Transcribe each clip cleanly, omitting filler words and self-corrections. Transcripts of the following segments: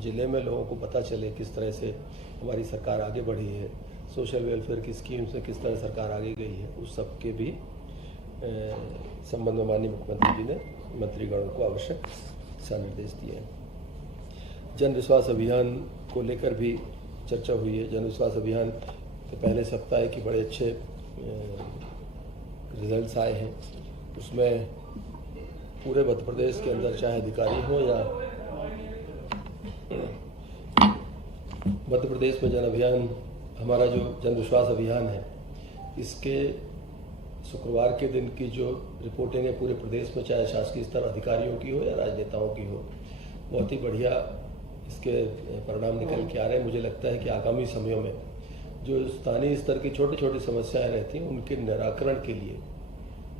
ज़िले में लोगों को पता चले किस तरह से हमारी सरकार आगे बढ़ी है, सोशल वेलफेयर की स्कीम्स में किस तरह सरकार आगे गई है, उस सब के भी संबंध में माननीय मुख्यमंत्री जी ने मंत्रीगणों को आवश्यक दिशा निर्देश दिए हैं। जन विश्वास अभियान को लेकर भी चर्चा हुई है। जन विश्वास अभियान के पहले सप्ताह की बड़े अच्छे रिजल्ट्स आए हैं। उसमें पूरे मध्य प्रदेश के अंदर चाहे अधिकारी हो या मध्य प्रदेश में जन अभियान, हमारा जो जन विश्वास अभियान है, इसके शुक्रवार के दिन की जो रिपोर्टिंग है पूरे प्रदेश में, चाहे शासकीय स्तर अधिकारियों की हो या राजनेताओं की हो, बहुत ही बढ़िया इसके परिणाम निकल के आ रहे हैं। मुझे लगता है कि आगामी समयों में जो स्थानीय स्तर की छोटी छोटी समस्याएं रहती हैं उनके निराकरण के लिए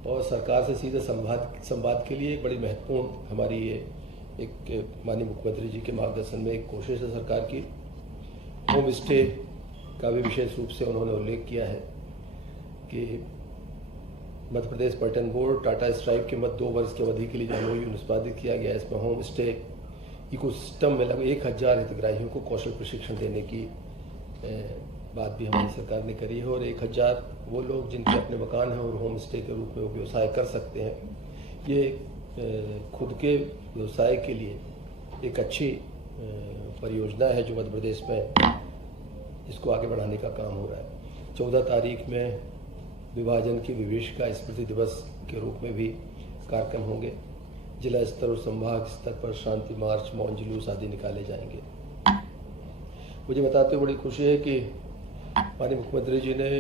और सरकार से सीधे संवाद के लिए एक बड़ी महत्वपूर्ण हमारी ये एक माननीय मुख्यमंत्री जी के मार्गदर्शन में एक कोशिश है सरकार की। होम स्टे का भी विशेष रूप से उन्होंने उल्लेख किया है कि मध्य प्रदेश पर्यटन बोर्ड टाटा स्ट्राइक के मध्य 2 वर्ष की अवधि के लिए जो MOU निष्पादित किया गया है, इसमें होम स्टे इकोसिस्टम में लगभग 1000 हितग्राहियों को कौशल प्रशिक्षण देने की बात भी हमारी सरकार ने करी है और 1000 वो लोग जिनके अपने मकान हैं और होम स्टे के रूप में वो व्यवसाय कर सकते हैं। ये खुद के व्यवसाय के लिए एक अच्छी परियोजना है जो मध्य प्रदेश में इसको आगे बढ़ाने का काम हो रहा है। 14 तारीख में विभाजन की विभीषिका स्मृति दिवस के रूप में भी कार्यक्रम होंगे। जिला स्तर और संभाग स्तर पर शांति मार्च, मौन जुलूस आदि निकाले जाएंगे। मुझे बताते हुए बड़ी खुशी है कि माननीय मुख्यमंत्री जी ने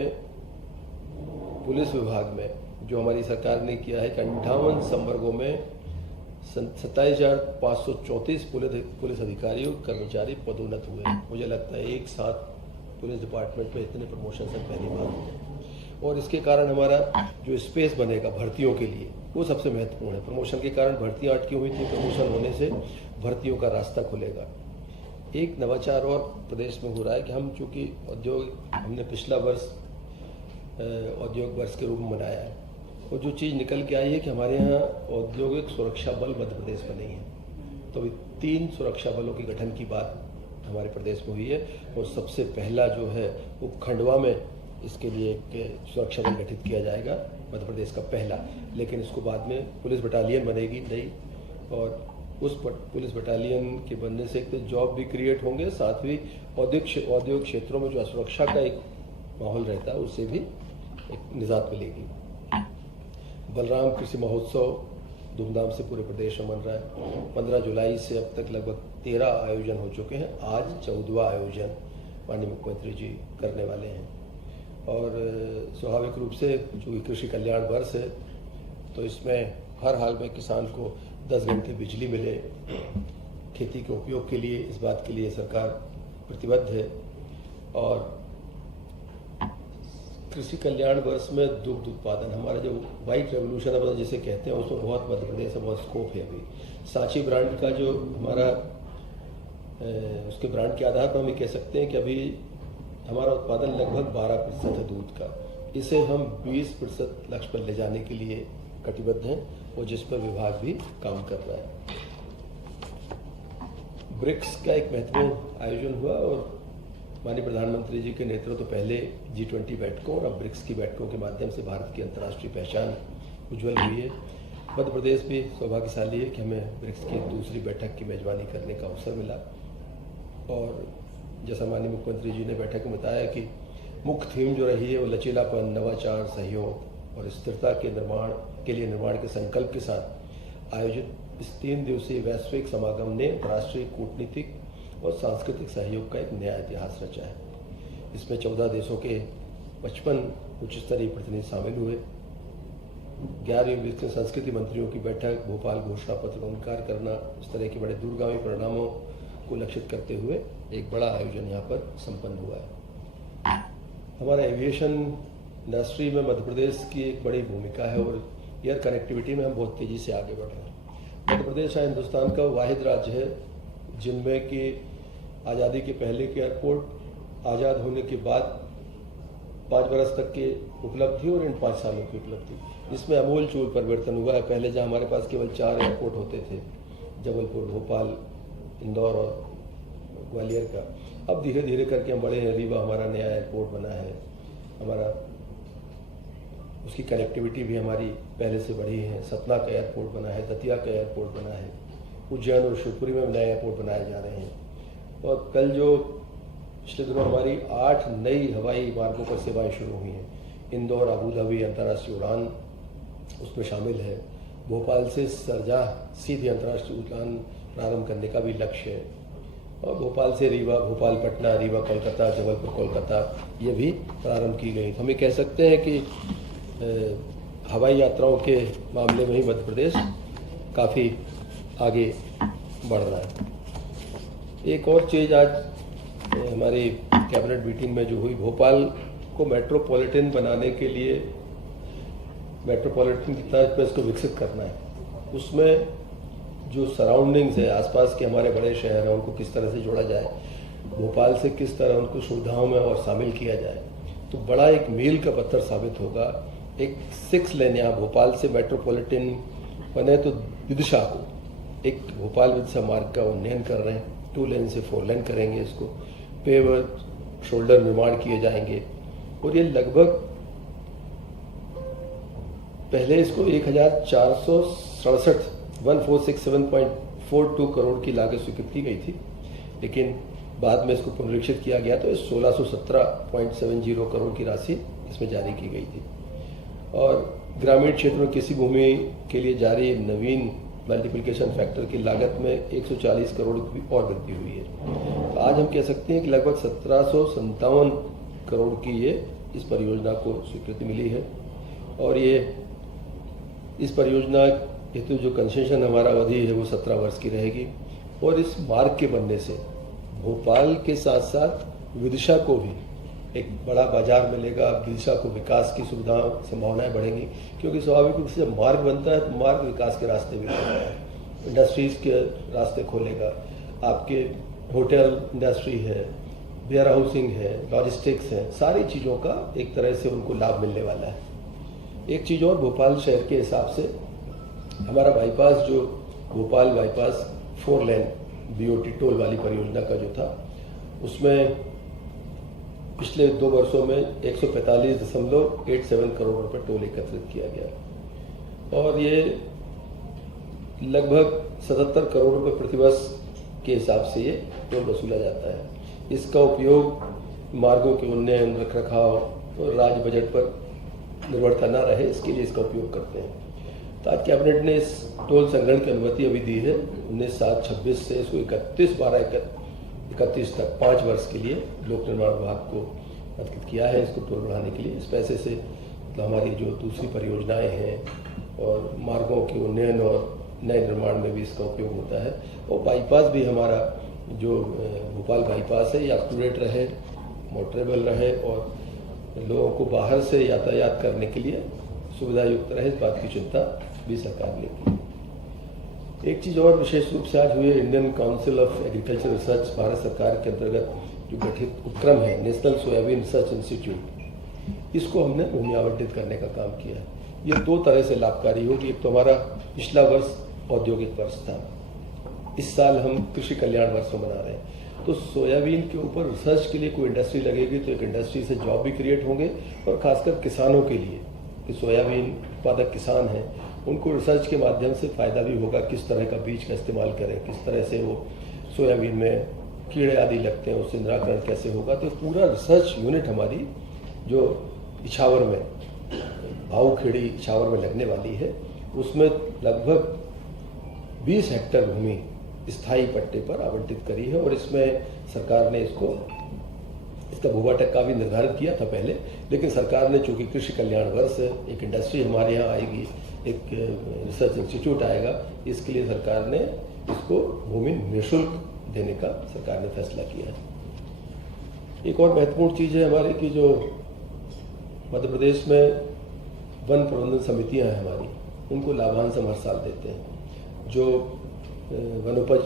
पुलिस विभाग में जो हमारी सरकार ने किया है कि 58 संवर्गों में 27,534 पुलिस अधिकारी और कर्मचारी पदोन्नत हुए हैं। मुझे लगता है एक साथ पुलिस डिपार्टमेंट में इतने प्रमोशन से पहली बार हुए हैं और इसके कारण हमारा जो स्पेस बनेगा भर्तियों के लिए वो सबसे महत्वपूर्ण है। प्रमोशन के कारण भर्तियाँ अटकी हुई थी, प्रमोशन होने से भर्तियों का रास्ता खुलेगा। एक नवाचार और प्रदेश में हो रहा है कि हम चूँकि हमने पिछला वर्ष औद्योगिक वर्ष के रूप में मनाया है और जो चीज़ निकल के आई है कि हमारे यहाँ औद्योगिक सुरक्षा बल मध्य प्रदेश में नहीं है। तो अभी 3 सुरक्षा बलों के गठन की बात हमारे प्रदेश में हुई है और सबसे पहला जो है वो खंडवा में इसके लिए एक सुरक्षा बल गठित किया जाएगा, मध्य प्रदेश का पहला। लेकिन इसको बाद में पुलिस बटालियन बनेगी नई और उस पुलिस बटालियन के बनने से एक तो जॉब भी क्रिएट होंगे, साथ ही औद्योगिक क्षेत्रों में जो असुरक्षा का एक माहौल रहता है उससे भी एक निजात मिलेगी। बलराम कृषि महोत्सव धूमधाम से पूरे प्रदेश में मन रहा है। 15 जुलाई से अब तक लगभग 13 आयोजन हो चुके हैं। आज 14वां आयोजन माननीय मुख्यमंत्री जी करने वाले हैं और स्वाभाविक रूप से चूँकि कृषि कल्याण वर्ष है तो इसमें हर हाल में किसान को 10 घंटे बिजली मिले खेती के उपयोग के लिए, इस बात के लिए सरकार प्रतिबद्ध है। और कृषि कल्याण वर्ष में दुग्ध उत्पादन, हमारा जो वाइट रेवोल्यूशन है जिसे कहते हैं, उसमें बहुत मध्य प्रदेश में बहुत स्कोप है। अभी सांची ब्रांड का जो हमारा उसके ब्रांड के आधार पर हम ये कह सकते हैं कि अभी हमारा उत्पादन लगभग 12% है दूध का। इसे हम 20% लक्ष्य पर ले जाने के लिए कटिबद्ध हैं और जिस पर विभाग भी काम कर रहा है। ब्रिक्स का एक महत्वपूर्ण आयोजन हुआ और माननीय प्रधानमंत्री जी के नेतृत्व तो पहले G20 बैठकों और अब ब्रिक्स की बैठकों के माध्यम से भारत की अंतर्राष्ट्रीय पहचान उज्जवल हुई है। मध्य प्रदेश भी सौभाग्यशाली है कि हमें ब्रिक्स की दूसरी बैठक की मेजबानी करने का अवसर मिला और जैसा माननीय मुख्यमंत्री जी ने बैठक में बताया कि मुख्य थीम जो रही है वो लचीलापन, नवाचार, सहयोग और स्थिरता के निर्माण के संकल्प के साथ आयोजित इस 3 दिवसीय वैश्विक समागम ने अंतर्राष्ट्रीय कूटनीतिक और सांस्कृतिक सहयोग का एक नया इतिहास रचा है। इसमें 14 देशों के 55 उच्च स्तरीय प्रतिनिधि शामिल हुए। 11वीं विकसित संस्कृति मंत्रियों की बैठक, भोपाल घोषणा पत्र का अंगीकार करना, इस तरह के बड़े दूरगामी परिणामों को लक्षित करते हुए एक बड़ा आयोजन यहाँ पर संपन्न हुआ है। हमारा एविएशन इंडस्ट्री में मध्य प्रदेश की एक बड़ी भूमिका है और एयर कनेक्टिविटी में हम बहुत तेज़ी से आगे बढ़ रहे हैं। मध्य प्रदेश हिंदुस्तान का वाहिद राज्य है जिनमें कि आज़ादी के पहले के एयरपोर्ट, आज़ाद होने के बाद 5 बरस तक की उपलब्धि और इन 5 सालों की उपलब्धि, इसमें अमूल चूल परिवर्तन हुआ है। पहले जहाँ हमारे पास केवल 4 एयरपोर्ट होते थे, जबलपुर, भोपाल, इंदौर और ग्वालियर का। अब धीरे धीरे करके हम बढ़े हैं। रीवा हमारा नया एयरपोर्ट बना है, हमारा उसकी कनेक्टिविटी भी हमारी पहले से बढ़ी है। सतना का एयरपोर्ट बना है, दतिया का एयरपोर्ट बना है, उज्जैन और शिवपुरी में नए एयरपोर्ट बनाए जा रहे हैं। और कल जो पिछले दिनों हमारी 8 नई हवाई मार्गों पर सेवाएं शुरू हुई हैं। इंदौर अबू धाबी अंतर्राष्ट्रीय उड़ान उसमें शामिल है। भोपाल से सरजाह सीधी अंतर्राष्ट्रीय उड़ान प्रारंभ करने का भी लक्ष्य है। और भोपाल से रीवा, भोपाल पटना, रीवा कोलकाता, जबलपुर कोलकाता ये भी प्रारंभ की गई। तो हम ये कह सकते हैं कि हवाई यात्राओं के मामले में ही मध्य प्रदेश काफ़ी आगे बढ़ रहा है। एक और चीज़ आज हमारी कैबिनेट मीटिंग में जो हुई, भोपाल को मेट्रोपॉलिटन बनाने के लिए मेट्रोपॉलिटन की तर्ज पर इसको विकसित करना है। उसमें जो सराउंडिंग्स है, आसपास के हमारे बड़े शहर हैं, उनको किस तरह से जोड़ा जाए, भोपाल से किस तरह उनको सुविधाओं में और शामिल किया जाए, तो बड़ा एक मील का पत्थर साबित होगा। एक 6 लेन यहाँ भोपाल से मेट्रोपॉलिटन बने तो विदिशा को एक भोपाल विदिशा मार्ग का उन्नयन कर रहे हैं। 2 लेन से 4 लेन करेंगे इसको, पेवर शोल्डर निर्माण किए जाएंगे। और ये लगभग पहले इसको 1467.42 करोड़ की लागत स्वीकृत की गई थी, लेकिन बाद में इसको पुनरीक्षित किया गया तो 1617.70 करोड़ की राशि इसमें जारी की गई थी। और ग्रामीण क्षेत्र में किसी भूमि के लिए जारी नवीन मल्टीप्लिकेशन फैक्टर की लागत में 140 करोड़ की और वृद्धि हुई है। तो आज हम कह सकते हैं कि लगभग 1757 करोड़ की ये इस परियोजना को स्वीकृति मिली है। और ये इस परियोजना हेतु जो कंसेशन हमारा अवधि है वो 17 वर्ष की रहेगी। और इस मार्ग के बनने से भोपाल के साथ साथ विदिशा को भी एक बड़ा बाजार मिलेगा। विदिशा को विकास की सुविधा संभावनाएं बढ़ेंगी, क्योंकि स्वाभाविक रूप से जब मार्ग बनता है तो मार्ग विकास के रास्ते भी खोलता है, इंडस्ट्रीज के रास्ते खोलेगा। आपके होटल इंडस्ट्री है, वेयर हाउसिंग है, लॉजिस्टिक्स है, सारी चीज़ों का एक तरह से उनको लाभ मिलने वाला है। एक चीज़ और, भोपाल शहर के हिसाब से हमारा बाईपास जो भोपाल बाईपास 4 लेन BOT टोल वाली परियोजना का जो था, उसमें पिछले 2 वर्षों में 145.87 करोड़ रुपए टोल एकत्रित किया गया। और ये लगभग 77 करोड़ रुपए प्रतिवर्ष के हिसाब से ये टोल वसूला जाता है। इसका उपयोग मार्गों के उन्नयन, रखरखाव और राज्य बजट पर निर्भरता न रहे, इसके लिए इसका उपयोग करते हैं। तो आज कैबिनेट ने इस टोल संग्रहण की अनुमति अभी दी है 19/7/26 से इसको 31/12/31 तक 5 वर्ष के लिए लोक निर्माण विभाग को अधिकृत किया है इसको टोल बढ़ाने के लिए। इस पैसे से मतलब हमारी जो दूसरी परियोजनाएं हैं और मार्गों के उन्नयन और नए निर्माण में भी इसका उपयोग होता है। और बाईपास भी हमारा जो भोपाल बाईपास है ये अप टू डेट रहे, मोटरेबल रहे और लोगों को बाहर से यातायात करने के लिए सुविधा युक्त रहे, इस बात की चिंता भी सरकार ने की। एक चीज़ और विशेष रूप से आज हुई है, Indian council of agriculture research Bharat सरकार के अंतर्गत जो गठित उपक्रम है नेशनल सोयाबीन रिसर्च इंस्टीट्यूट, इसको हमने भूमि आवंटित करने का काम किया है। ये 2 तरह से लाभकारी होगी। एक तो हमारा पिछला वर्ष औद्योगिक वर्ष था, इस साल हम कृषि कल्याण वर्ष में मना रहे हैं। तो सोयाबीन के ऊपर रिसर्च के लिए कोई इंडस्ट्री लगेगी तो एक इंडस्ट्री से जॉब भी क्रिएट होंगे और खासकर किसानों के लिए, कि सोयाबीन उत्पादक किसान हैं उनको रिसर्च के माध्यम से फ़ायदा भी होगा। किस तरह का बीज का इस्तेमाल करें, किस तरह से वो सोयाबीन में कीड़े आदि लगते हैं उससे निराकरण कैसे होगा। तो पूरा रिसर्च यूनिट हमारी जो इछावर में, भाऊखेड़ी इछावर में लगने वाली है, उसमें लगभग 20 हेक्टेयर भूमि स्थायी पट्टे पर आवंटित करी है। और इसमें सरकार ने इसका भूभाटक का भी निर्धारित किया था पहले, लेकिन सरकार ने चूंकि कृषि कल्याण वर्ष है, एक इंडस्ट्री हमारे यहाँ आएगी, एक रिसर्च इंस्टीट्यूट आएगा, इसके लिए सरकार ने इसको भूमि निःशुल्क देने का सरकार ने फैसला किया है। एक और महत्वपूर्ण चीज़ है हमारे की जो मध्य प्रदेश में वन प्रबंधन समितियां हैं हमारी, उनको लाभांश हम हर साल देते हैं। जो वनोपज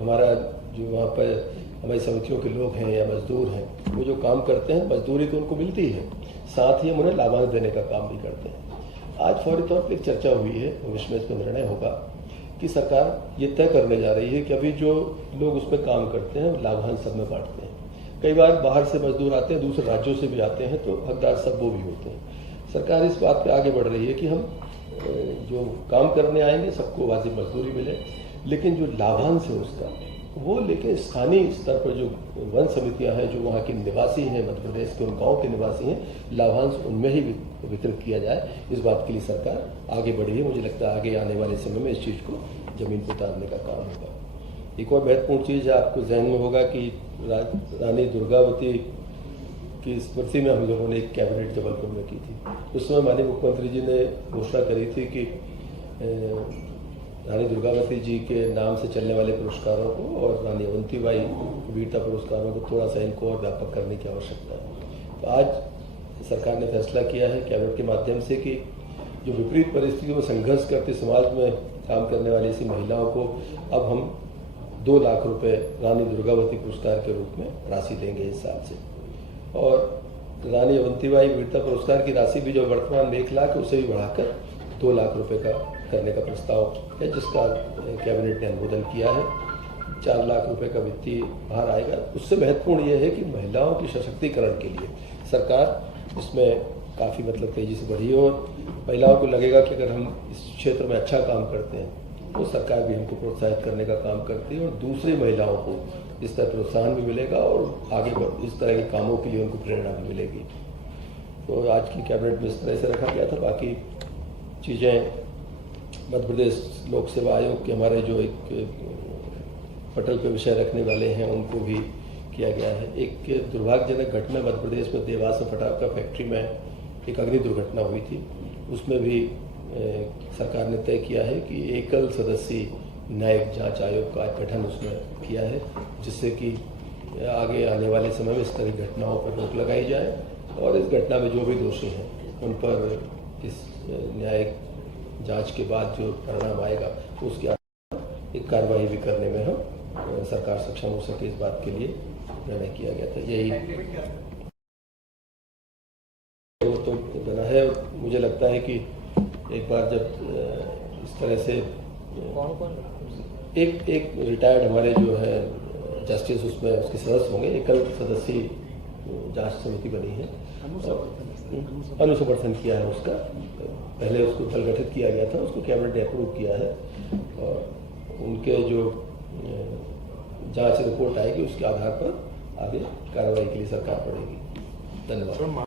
हमारा जो वहाँ पर हमारी समितियों के लोग हैं या मजदूर हैं, वो जो काम करते हैं मजदूरी तो उनको मिलती है, साथ ही हम उन्हें लाभांश देने का काम भी करते हैं। आज फौरी तौर पर एक चर्चा हुई है, भविष्य में इस पर निर्णय होगा कि सरकार ये तय करने जा रही है कि अभी जो लोग उस पर काम करते हैं लाभांश सब में बांटते हैं। कई बार बाहर से मजदूर आते हैं, दूसरे राज्यों से भी आते हैं, तो हकदार सब वो भी होते हैं। सरकार इस बात पे आगे बढ़ रही है कि हम जो काम करने आएंगे सबको वाजिब मजदूरी मिले, लेकिन जो लाभांश है उसका वो लेकिन स्थानीय स्तर पर जो वन समितियां हैं, जो वहाँ के निवासी हैं, मध्य प्रदेश के उन गाँव के निवासी हैं, लाभांश उनमें ही वितरित किया जाए। इस बात के लिए सरकार आगे बढ़ी है। मुझे लगता है आगे आने वाले समय में इस चीज़ को जमीन पर उतारने का काम होगा। एक और महत्वपूर्ण चीज़ आपको जहन में होगा कि रानी दुर्गावती की स्मृति में हम लोगों ने एक कैबिनेट जबलपुर में की थी। उस समय माननीय मुख्यमंत्री जी ने घोषणा करी थी कि रानी दुर्गावती जी के नाम से चलने वाले पुरस्कारों को और रानी अवंतीबाई वीरता पुरस्कारों को थोड़ा सा इनको और व्यापक करने की आवश्यकता है। तो आज सरकार ने फैसला किया है कैबिनेट के माध्यम से कि जो विपरीत परिस्थितियों में संघर्ष करते समाज में काम करने वाली ऐसी महिलाओं को अब हम 2 लाख रुपए रानी दुर्गावती पुरस्कार के रूप में राशि देंगे इस साल से। और रानी अवंतीबाई वीरता पुरस्कार की राशि भी जो वर्तमान में 1 लाख है उसे भी बढ़ाकर 2 लाख रुपए का करने का प्रस्ताव है, जिसका कैबिनेट ने अनुमोदन किया है। 4 लाख रुपए का वित्तीय भार आएगा। उससे महत्वपूर्ण यह है कि महिलाओं के सशक्तिकरण के लिए सरकार इसमें काफ़ी तेज़ी से बढ़ी है और महिलाओं को लगेगा कि अगर हम इस क्षेत्र में अच्छा काम करते हैं तो सरकार भी हमको प्रोत्साहित करने का काम करती है और दूसरी महिलाओं को इस तरह प्रोत्साहन भी मिलेगा और आगे इस तरह के कामों के लिए उनको प्रेरणा भी मिलेगी। तो आज की कैबिनेट में इस तरह से रखा गया था। बाकी चीज़ें मध्य प्रदेश लोक सेवा आयोग के हमारे जो एक पटल पे विषय रखने वाले हैं उनको भी किया गया है। एक दुर्भाग्यजनक घटना मध्य प्रदेश में देवास में पटाखा फैक्ट्री में एक अग्नि दुर्घटना हुई थी। उसमें भी सरकार ने तय किया है कि एकल सदस्यीय न्यायिक जांच आयोग का गठन उसमें किया है, जिससे कि आगे आने वाले समय में इस तरह की घटनाओं पर रोक लगाई जाए और इस घटना में जो भी दोषी हैं उन पर इस न्यायिक जांच के बाद जो परिणाम आएगा उसके आधार एक कार्रवाई भी करने में हम सरकार सक्षम हो सके, इस बात के लिए निर्णय किया गया था। यही तो बना है। मुझे लगता है कि एक बार जब इस तरह से एक रिटायर्ड हमारे जो है जस्टिस उसमें उसके सदस्य होंगे, एकल सदस्यीय जांच समिति बनी है, अनुसमर्थन किया है उसका। पहले उसको दल गठित किया गया था, उसको कैबिनेट ने अप्रूव किया है और उनके जो जांच रिपोर्ट आएगी उसके आधार पर आगे कार्रवाई के लिए सरकार बढ़ेगी। धन्यवाद।